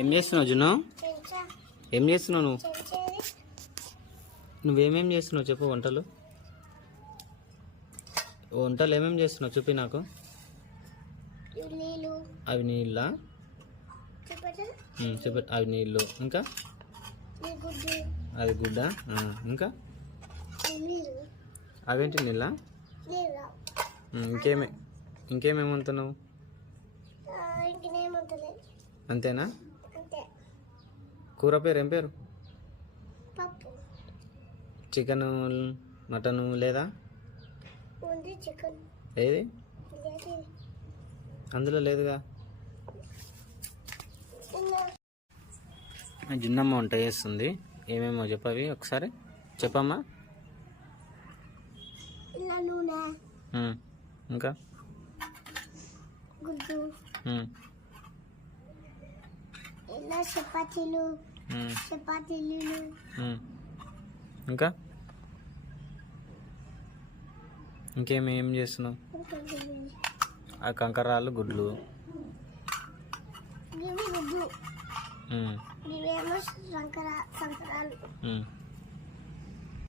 ఏం చేస్తున్నావు జున్ను? ఏం చేస్తున్నావు నువ్వు? నువ్వేమేం చేస్తున్నావు చెప్పు. వంటలు ఏమేమి చేస్తున్నావు చూపి నాకు. అవి నీళ్ళ? చెప్పు. అవి నీళ్ళు. ఇంకా అది గుడ్డ. ఇంకా అవేంటి నీళ్ళ? ఇంకేమేమి వండుతున్నావు? అంతేనా? కూర పేరు ఏం పేరు? చికెన్ మటన్ లేదా? ఏది అందులో లేదుగా. జున్నమ్మ వంట చేస్తుంది. ఏమేమో చెప్పవి ఒకసారి చెప్పమ్మా. ఇంకా ఇంకా ఇంకేమేం చేస్తున్నావు? ఆ కంకరాలు గుడ్లు. ఇవేమో సంకరాలు.